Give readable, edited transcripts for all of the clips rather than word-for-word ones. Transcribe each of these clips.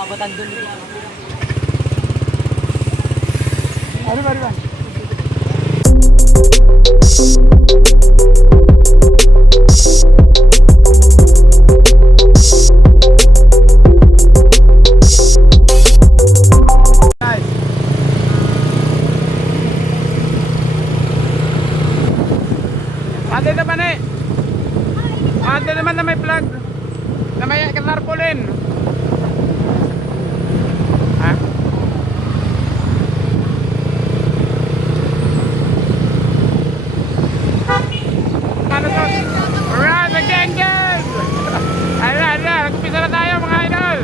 aabatan dun. Arriba. Ate naman eh. Ate naman na may plug. Na may tarpaulin. Ha? Ano to? Alright, mag-gang-gang! Ayan, nag-umpisa na tayo mga idol.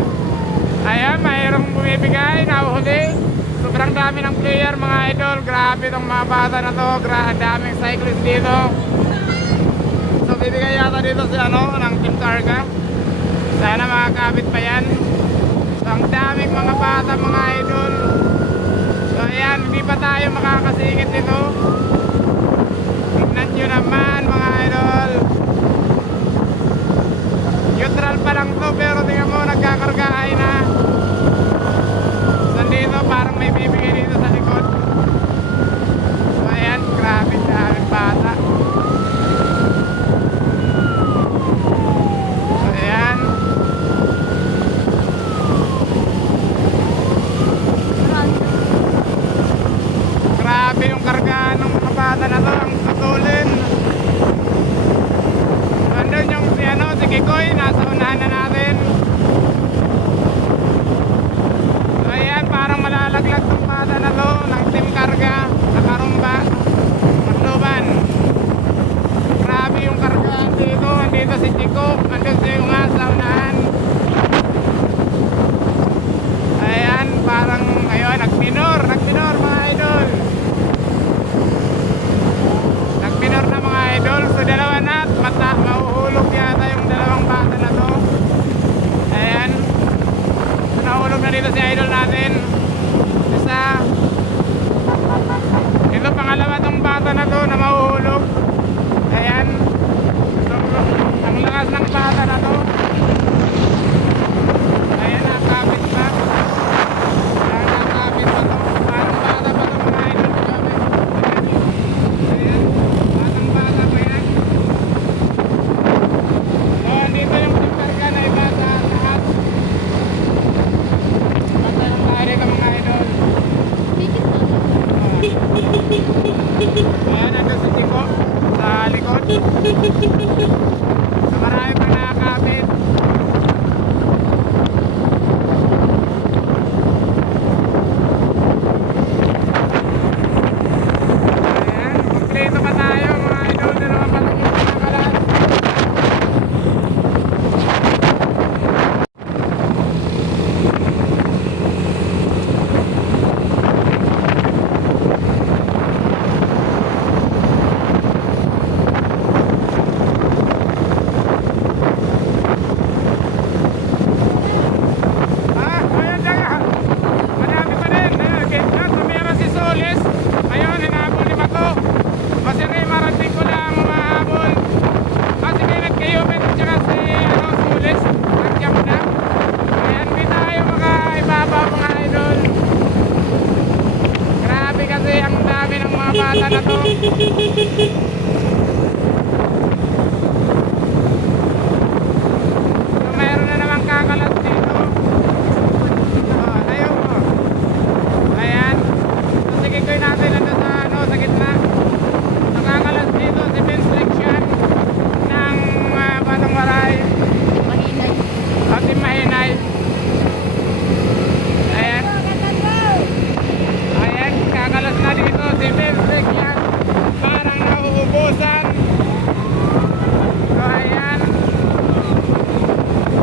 Ayan, mayroong bumibigay, nahuhuli. Sobrang dami ng player mga idol. Grabe itong mga bata na to. Daming cyclist dito. So bibigay yata dito si ng Team Targa. Sana makakabit pa yan. So ang daming mga bata mga idol. So ayan, hindi pa tayo makakasingit dito. Tignan nyo naman mga idol. Neutral pa lang to, pero tingnan mo nagkakargahay na. So dito parang may bibigay dito sa likod. So ayan, grabe daming bata. Grabe yung karga ng mga bata na to, ang tutulin. Nandun yung si Kikoy, nasa unahan na natin. So ayan, parang malalaglag ng bata na to ng Team Karga sa Karumba, Matluban. Grabe yung karga dito, andito si Chico, andun si Unga sa unahan. Ayan, parang ngayon nagminor mga idol. Nagminor na mga idol. So dalawa na at mahuhulog yata yung dalawang bata na to. Ayan. So nahulog na dito si idol natin. Isa. Ito pangalawa tong bata na to na mahuhulog. Ayan. So ang lakas ng bata na to. Ayan, nakakapit pa. Nakakapit pa to. Parang bata pa to mga idol. Ayan. Batang bata pa yan. So, dito yung timparga na iba sa lahat. Basta yung tayo dito mga idol. Ayan, nandun si Chico sa likod. So, marami pang nakakapit. Dito pa tayo mga idol, dalawang palaki mga kalat. Ayan na. Madami pa rin. Tumira si Solis. Ayun, hinahabol ni Mato. Masiri, marating ko lang mahabol. Kasi kinat kayo, pero tsaka si Solis. Nag-jump na. Ayan, di tayo makaibabaw mga idol. Grabe kasi ang dami ng mga bata na to. So, mayroon na namang kakalat dito. Ayaw mo. Ayan. So, sige ko natin nandun sa gitna. Nakakalas dito si Pinstriction ng Batang Waray. Mahinay. At si Mahinay. Ayan. Ayan, kakalas na dito si Pinstriction. Parang nauubusan. So ayan.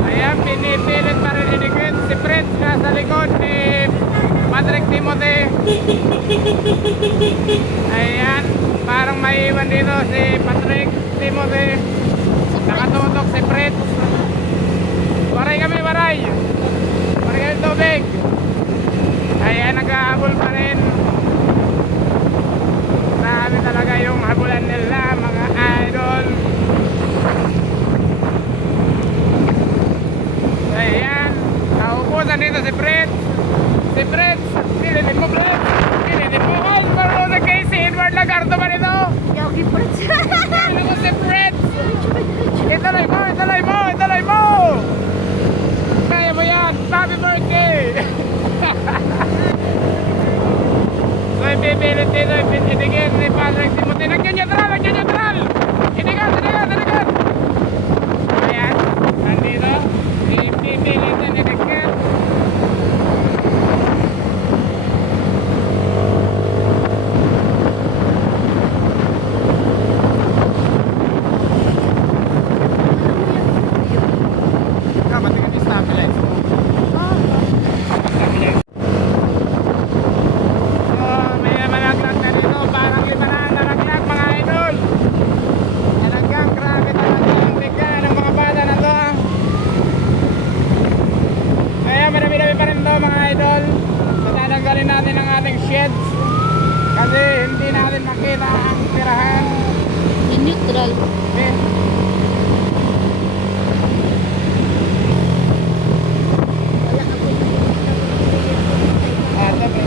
Ayan, pinipilit pa rin inikit si Fritz nasa likod ni Patrick Timothy. Ayan, parang maiwan dito si Patrick Timothy. Nakatutok si Fritz. Waray kami, waray. Waray kami tubig. Ayan, nag-ahabol pa rin. Grabe talaga yung habulan nila mga idol. Ayan, naubusan dito si Patrick Timothy. Nag-neutral! Nag-neutral! Inigat! Inigat! Inigat! Ayan. Nandito. Pinipilit na inigat. Ba't hindi ka stabilize? Stabilize. May malaglag na dito. Parang 5 na nalaglag mga idol. Talagang grabe talaga ang biga ng mga bata na to. Kaya marami-rami pa rin to mga idol. Tatanggalin natin ang ating sheds. Kasi hindi natin makita ang tirahan. Neutral. Okay. Wala ako. Tabi.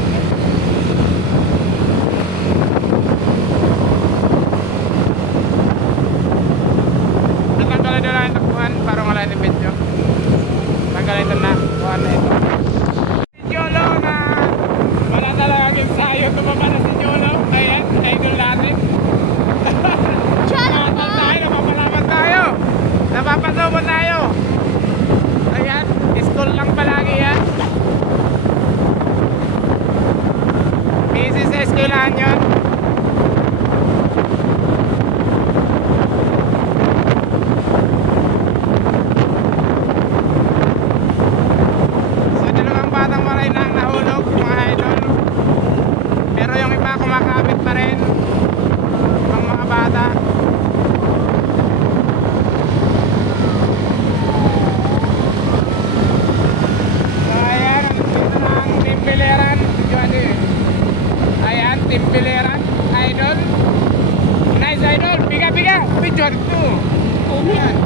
Natanggalin nyo lang yung takbuhan para wala yung video. Tanggalin ito na. Kuhan na ito. Si Jolo na wala talagang ensayo. Tumama na si Jolo. Ayan, idol natin. Napapalaman tayo, napapalaman tayo. Napapasubo tayo. Ayan, school lang palagi yan. Busy sa eskwelahan yun. So dalawang batang maray na ang nahulog mga idol. Pero yung iba kumakapit pa rin ang mga bata. So ayan, dito na ang Timpileran. Ayan, Timpileran, idol. Nice idol, biga-biga. Video dito. Ayan.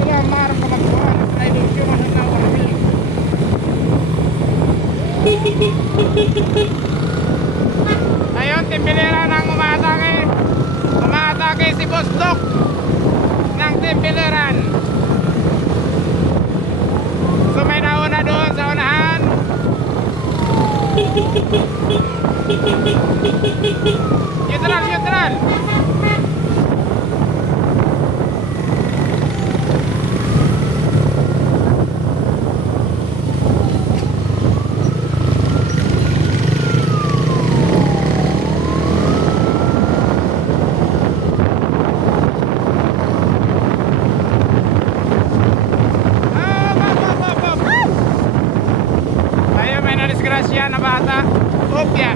Kaya marang ka magbuhan. Idol ko mahal na warami. Ayun, Timpileran ang umatake. Umatake si Boss Doc ng Timpileran. So may nauna doon sa unahan. Neutral, neutral. Ayun, may nadisgrasya na bata. Opya.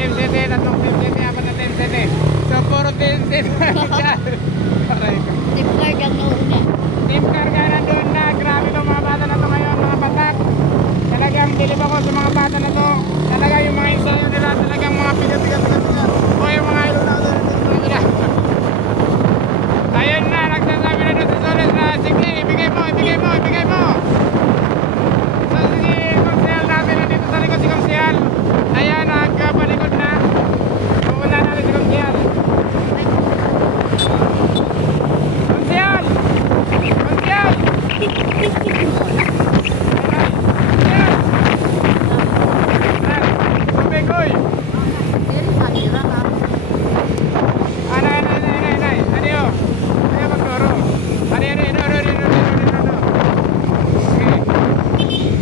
Team City, tatlong Team City, apat na Team City. So, puro Team City. Aray ko. Team card ang nauna. Team Karga nandun na. Grabe itong mga bata na to ngayon, mga batak. Talagang bilib ako sa mga bata na to. Talaga yung mga ensayo nila, talagang mga pigat. O yung mga ilo na doon nila. Ayun na, nagsasabi na doon si Soles na, sige, ibigay mo. So, sige, konsehal natin nandito sa likod si konsehal. Ayan, nagpalikod na. Pupunta natin si konsehal. Konsehal! Tubig, uy! Dili kamera ha. Anay. Ano yun? Ano magturo? Ano. Okay.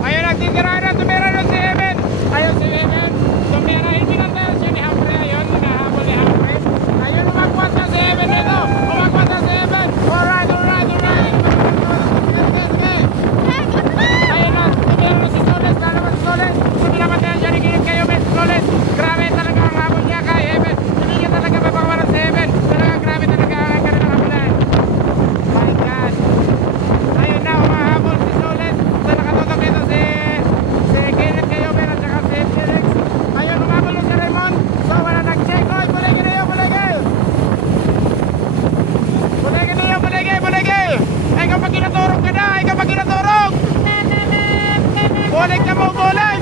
Ayun, nagtitira na. Tumira na si Evan. Ayun si Evan. Tumira. Hindi na tayo siya ni Humphrey. Ayun, hinahabol ni Humphrey. Ayun, umakwat na si Evan dito. Umakwat na si Evan. Alright. Sige. Ayun na. Tumira na si Soles. Lalaman si Soles. Sumilaman tayo siya. Nagigit kayo, Miss Soles. Grabe talaga ang habol niya kay Evan. Hindi niya talaga mapakawalan si Evan. Talaga grabe talaga ang kanilang habulan. My God. Ayun na, umahabol si Soles. So nakatutok dito si Kenneth Kayober at saka si Felix. Ayun, umahabol si Raymond. So wala nag-check. Oy, buligay na yun, buligay. Ay, kapag kinaturog ka na. Bulig ka mo, bulig.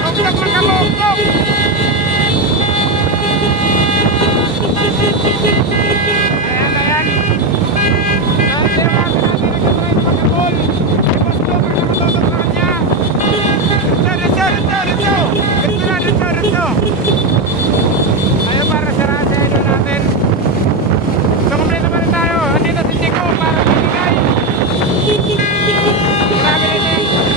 Ugtok man ka mo, ugtok. Ayan. Sino natin nagtatry sa pagkabol. Si Bosto, pag nakatutok sa kanya. Dito. Ayun, para saraan sa idol natin. So, kompleto pa rin tayo. Andito si Chico para bibigay. Grabe rin takbuhan.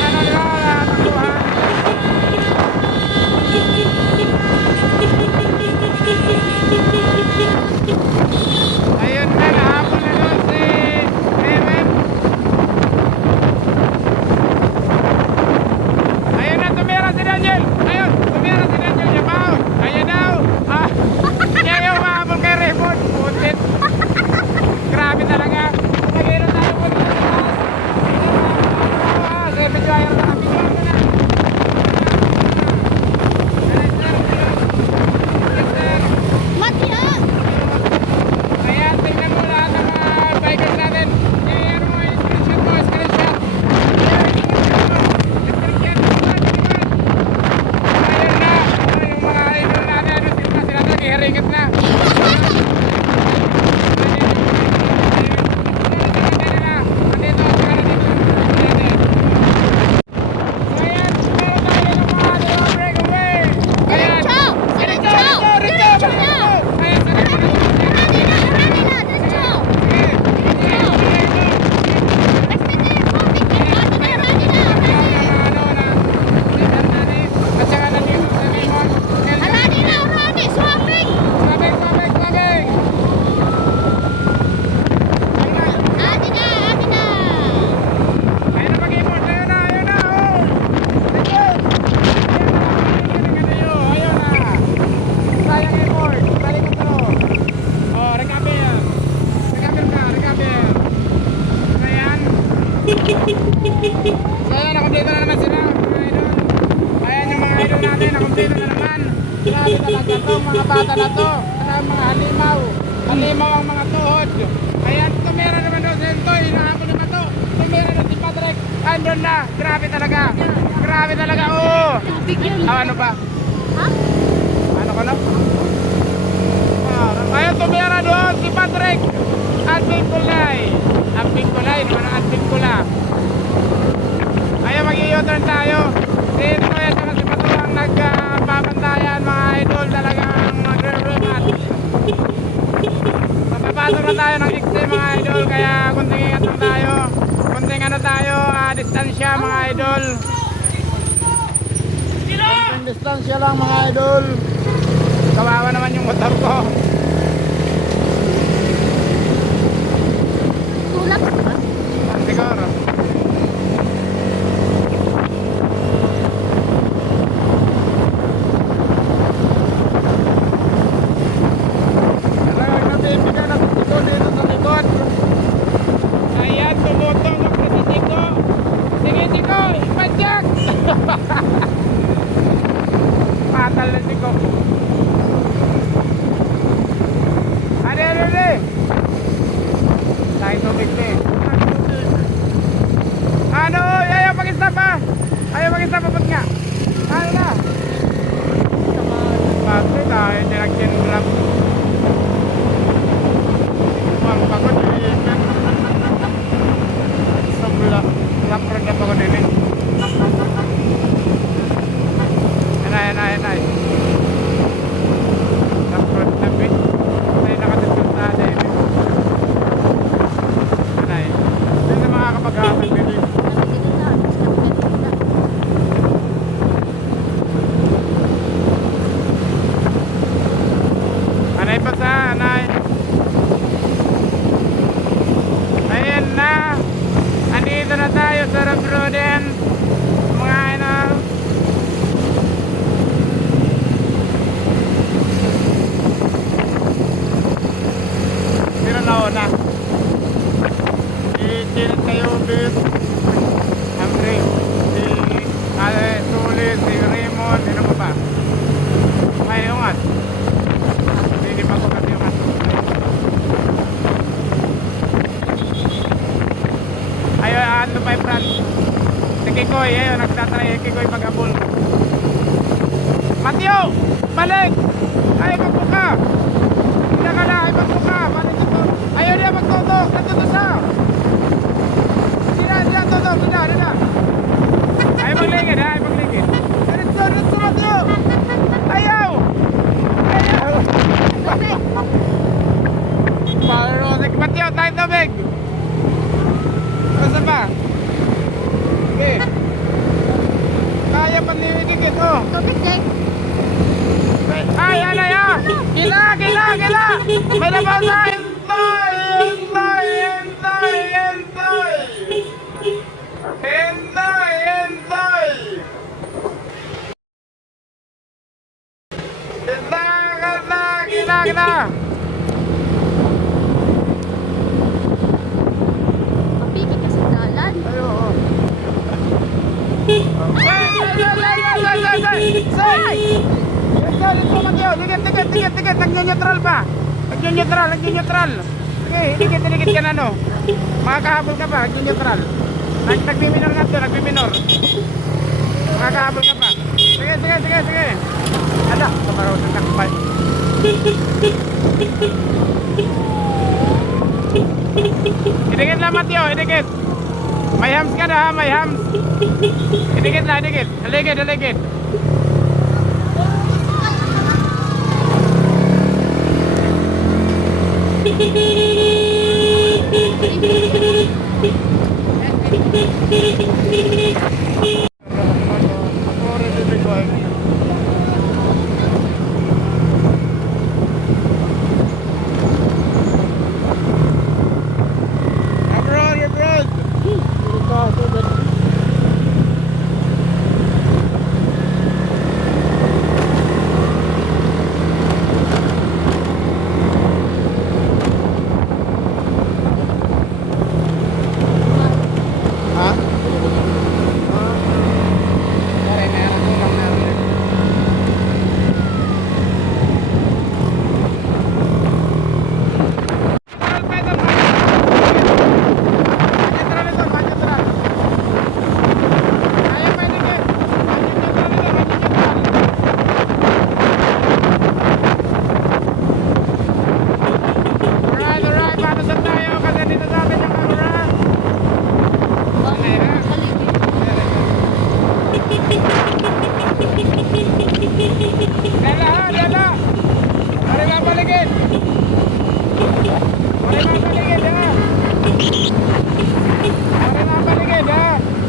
Ayun na, nahabol na doon si Evan. Ayun na, tumira si Daniel. Yabaw. Ayun daw. Kaya yung mahabol kay Raymond. Putit. Grabe talaga. Nag-iron tayo po dito sa taas. Sige, video ayer na. Mati ha. Ayan, tingnan mo lahat ng mga bikers natin. Ayan mo, screenshot. Ayun na. Yung mga idol natin. Sila nag-iharingit na. So ayan, nakumpleto na naman sila mga idol. Ayan yung mga idol natin, nakumpleto na naman. Grabe talaga to, mga bata na to. Alam, mga halimaw ang mga tuhod. Ayan, tumira naman doon sa Entoy, hinahabol naman to. Tumira na si Patrick, andun na. Grabe talaga, oo. Ano ba? Ha? Ano ka na? Ayan, tumira doon si Patrick at Pingkulay. Ang Pingkulay, naman ang Pingkula. Ayan, mag-i-u-turn tayo. Dito yan saka si Pato ang nagbabantayan, mga idol. Talagang mag-remat. Magpapasok na tayo ng extreme, mga idol. Kaya kunting ingat lang tayo. Kunting distansya, mga idol. Kunting distansya lang, mga idol. Kawawa naman yung motor ko. Tulak ba? Siguro. bumibigay ng gusto dito sa likod. Ayan, tumutong ang presidente ko. Sige, Chico, ipadyak! Patal na Chico. Ade. Tayo tubig na eh. Ano? Ayaw mag-stop pa! Ayaw mag-stop pa, ba't nga? Ano na? Bakit tayo dinagyan grab? Ang pagod eh. Sabla. Lapar na pagod din eh. Yanay. Lapar na bit. Tayo nakatagod na din eh. Yanay. Hindi na makakapag-aapag din eh. Anay pa sa anay. Ayan na. Andito na tayo sa Roden. Mga idol. Sino na una? Ikilit kayo bis. Hamri. Si Sulit. Si Raymond. Sino mo ba? May ungat. Hindi pa ko kasi ungat. Ayo, ano my friend? Si Kikoy, ayun, nagtatry Kikoy mag-abol. Mateo! Balik! Ay, magbuka! Hindi ka na, ay magbuka! Balik ito! Ayaw niya magtutok! Nandito sa! Hindi na, tutok! Hindi na! Ay, magligid, ay, magligid! Dito, Mateo! Ayaw! Parosik, Mateo, tayo tubig! Basta pa? Okay. Kaya pa niligigit, oh. Tubig, Jake. Ay! Gila! May labaw na! Hintay! Gila! Mapigil ka sa dalan. Ay, oo. Say! Dito, Mateo. Dikit. Nag-neutral pa. Nag-neutral. Sige, dikit ka na, no? Makakahabol ka pa. Nag-neutral. Nagbiminor nga to, nagbiminor. Makakahabol ka pa. Sige. Ala, kaparaw ng nakapal. Idikit lang, Mateo, idikit. May hams ka na ha, may hams. Idikit. Aligid.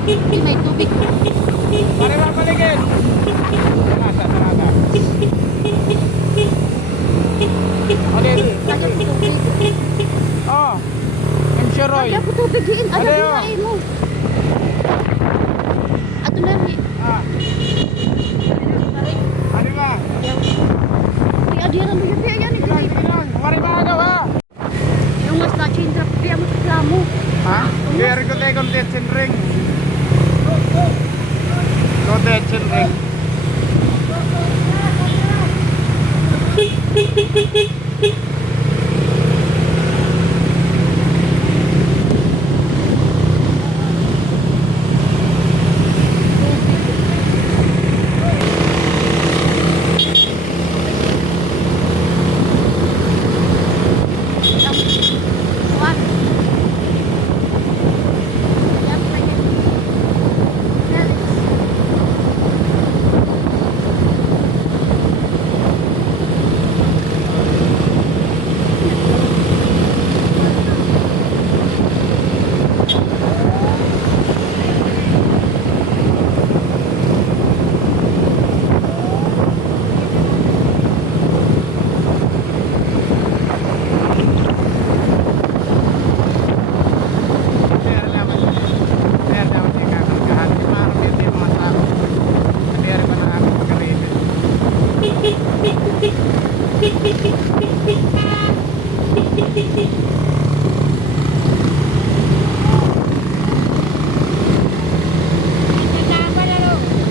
Hindi, may tubig. Pare ba paligid? Sarata. Okay. Kaya po tubig. Oh. I'm sure Roy. Kaya po tubig din. Alam Ano mo yun? na mo. Ato na rin. Ah. Ano ba? Kaya diyan ang mga yan. Sige lang. Mari ba agaw ha? condenser ring. Condenser ring. Kuha. Yan, pwede. Yan.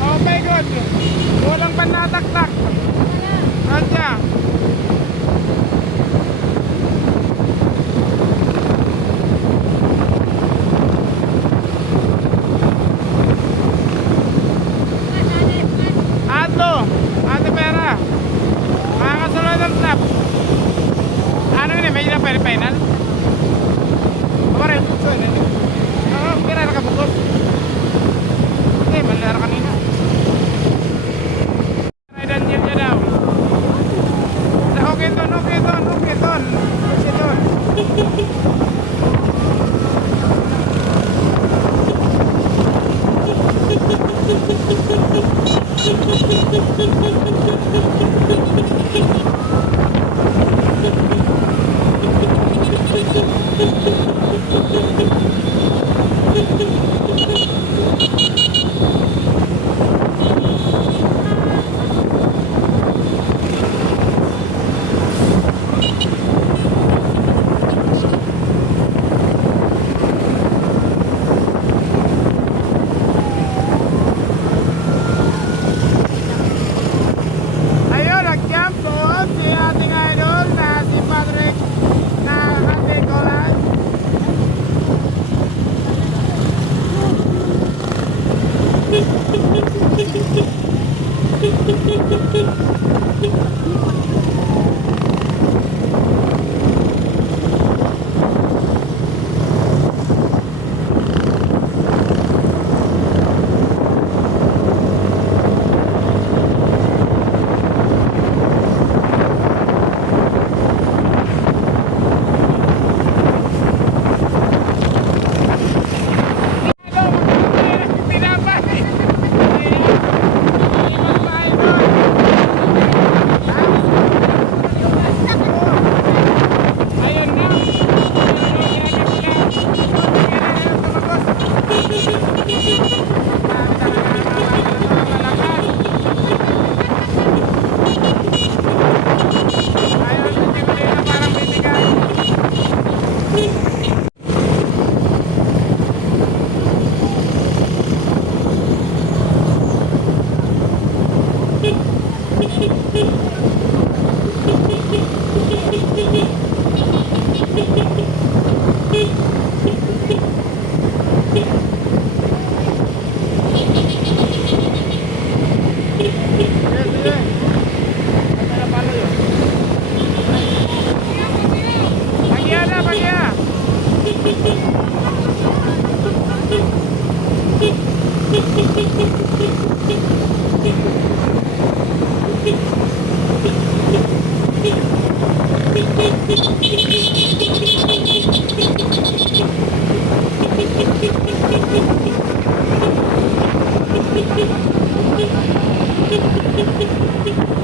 Oh my God! Walang panataktak! Radya! Ato! Ate Pera! Mga kasunod ng snap! Ano yun eh? May ilang final? Kamarin? Oo, kira nakabukos. Okay, malara kanina. Ridan niya niya daw. Okay ton, okay ton, okay ton. Kasi ton. Ayun, nag-jump doon si ating idol na si Patrick na Ate Colas. Thank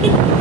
you.